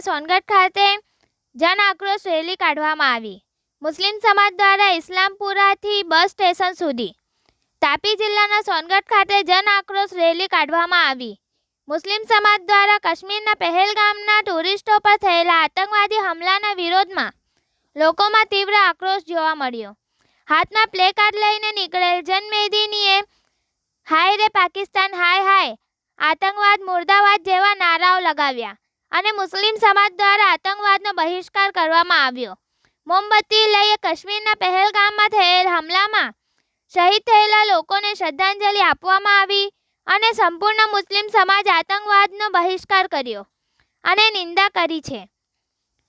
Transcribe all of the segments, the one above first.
સોનગઢ ખાતે જન આક્રોશ રેલી કાઢવામાં આવી. મુસ્લિમ સમાજ દ્વારા ઇસ્લામપુરાથી બસ સ્ટેશન સુધી તાપી જિલ્લાના સોનગઢ ખાતે જન આક્રોશ રેલી કાઢવામાં આવી. મુસ્લિમ સમાજ દ્વારા કાશ્મીરના પહેલગામના ટુરિસ્ટો પર થયેલા આતંકવાદી હુમલાના વિરોધમાં લોકોમાં તીવ્ર આક્રોશ જોવા મળ્યો. હાથમાં પ્લે કાર્ડ લઈને નીકળેલ જનમેદિનીએ, હાય રે પાકિસ્તાન, હાય હાય! આતંકવાદ, મુર્દાવાદ જેવા નારાઓ લગાવ્યા. અને મુસ્લિમ સમાજ દ્વારા આતંકવાદનો બહિષ્કાર કરવામાં આવ્યો. મોમબત્તી લઈએ કાશ્મીરના પહેલગામમાં થયેલ હમલામાં શહીદ થયેલા લોકોને શ્રદ્ધાંજલિ આપવામાં આવી અને સંપૂર્ણ મુસ્લિમ સમાજ આતંકવાદનો બહિષ્કાર કર્યો અને નિંદા કરી છે.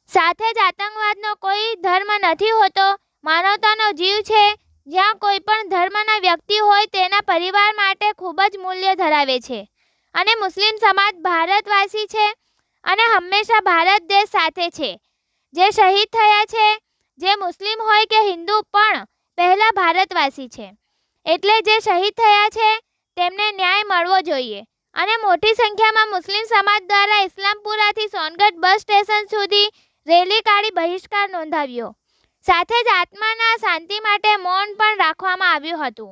સાથે જ આતંકવાદનો કોઈ ધર્મ નથી હોતો, માનવતાનો જીવ છે, જ્યાં કોઈ પણ ધર્મના વ્યક્તિ હોય તેના પરિવાર માટે ખૂબ જ મૂલ્ય ધરાવે છે. અને મુસ્લિમ સમાજ ભારતવાસી છે અને હંમેશા ભારત દેશ સાથે છે. જે શહીદ થયા છે, જે મુસ્લિમ હોય કે હિન્દુ પણ પહેલાં ભારતવાસી છે. એટલે જે શહીદ થયા છે, તેમને ન્યાય મળવો જોઈએ. અને મોટી સંખ્યામાં મુસ્લિમ સમાજ દ્વારા ઇસ્લામપુરાથી સોનગઢ બસ સ્ટેશન સુધી રેલી કાઢી બહિષ્કાર નોંધાવ્યો. સાથે જ આત્માના શાંતિ માટે મૌન પણ રાખવામાં આવ્યું હતું.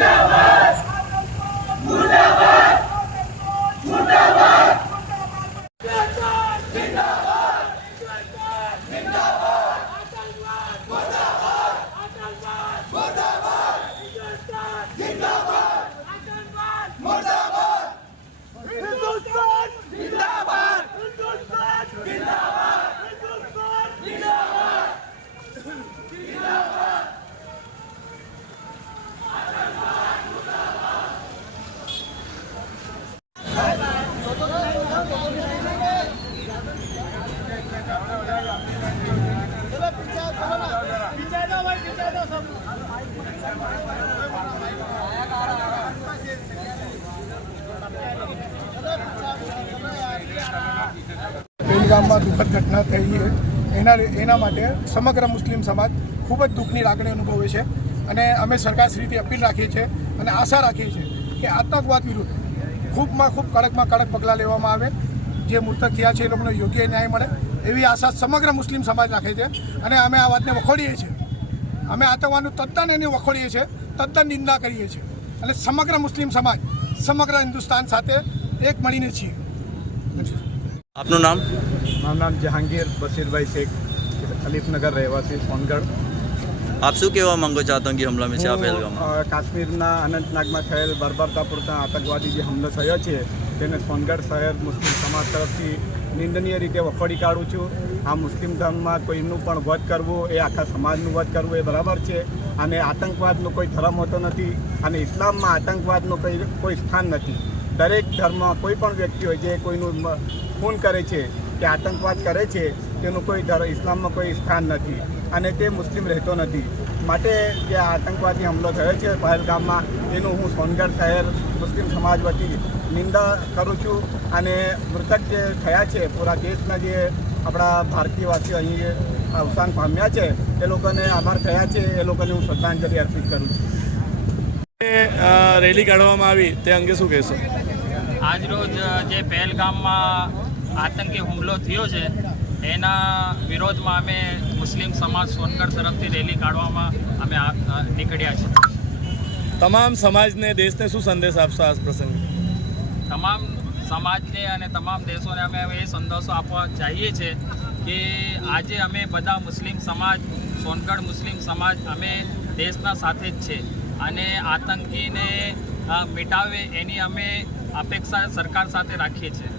Jindabad! પહેલગામમાં દુઃખદ ઘટના થઈ છે. એના એના માટે સમગ્ર મુસ્લિમ સમાજ ખૂબ જ દુઃખની લાગણી અનુભવે છે અને અમે સરકારશ્રીથી અપીલ રાખીએ છીએ અને આશા રાખીએ છીએ કે આતંકવાદ વિરુદ્ધ ખૂબમાં ખૂબ, કડકમાં કડક પગલાં લેવામાં આવે. જે મૃતક થયા છે એ લોકોને યોગ્ય ન્યાય મળે એવી આશા સમગ્ર મુસ્લિમ સમાજ રાખે છે અને અમે આ વાતને વખોડીએ છીએ. અમે આતંકવાદનું તદ્દન એને વખોડીએ છીએ, તદ્દન નિંદા કરીએ છીએ અને સમગ્ર મુસ્લિમ સમાજ, સમગ્ર હિન્દુસ્તાન સાથે એક મળીને છીએ. આપનું નામ? મારું નામ જહાંગીર બશીરભાઈ શેખ ખલીફનગર રહેવાસી સોનગઢ. આપ શું કહેવા માંગો છો? આતંકી હુમલામાં છે આ પહેલગામમાં. કાશ્મીરના અનંતનાગમાં થયેલ બર્બરતાપૂરતા આતંકવાદી જે હુમલો થયો છે તેને સોનગઢ શહેર મુસ્લિમ સમાજ તરફથી નિંદનીય રીતે વખોડી કાઢું છું. આ મુસ્લિમ ધર્મમાં કોઈનું પણ વધ કરવું એ આખા સમાજનું વધ કરવું એ બરાબર છે. અને આતંકવાદનો કોઈ ધર્મ હોતો નથી અને ઇસ્લામમાં આતંકવાદનું કોઈ કોઈ સ્થાન નથી. દરેક ધર્મ કોઈ પણ વ્યક્તિ હોય જે કોઈનું ખૂન કરે છે, કે આતંકવાદ કરે છે, તેનું કોઈ ધર્મ, ઇસ્લામમાં કોઈ સ્થાન નથી અને તે મુસ્લિમ રહેતો નથી. માટે જે આતંકવાદી હુમલો થયો છે પહેલગામમાં એનું હું સોનગઢ શહેર મુસ્લિમ સમાજ વતી નિંદા કરું છું અને મૃતક જે થયા છે, પૂરા દેશના જે આપણા ભારતીયવાસીઓ અહીં અવસાન પામ્યા છે, એ લોકોને આભાર થયા છે, એ લોકોને હું શ્રદ્ધાંજલિ અર્પિત કરું છું. રેલી કાઢવામાં આવી, તે અંગે શું કહેશો? આજરોજ જે પહેલગામમાં આતંકી હુમલો થયો છે એના વિરોધમાં અમે મુસ્લિમ સમાજ સોનગઢ તરફથી રેલી કાઢવામાં અમે નીકળ્યા છીએ. તમામ સમાજને દેશને શું સંદેશ આપશો આ પ્રસંગે? તમામ સમાજને અને તમામ દેશોને અમે એ સંદેશો આપવા ચાહીએ છીએ કે આજે અમે બધા મુસ્લિમ સમાજ સોનગઢ મુસ્લિમ સમાજ અમે દેશના સાથે જ છે. અને આતંકીને મિટાવે એની અમે અપેક્ષા સરકાર સાથે રાખીએ છીએ.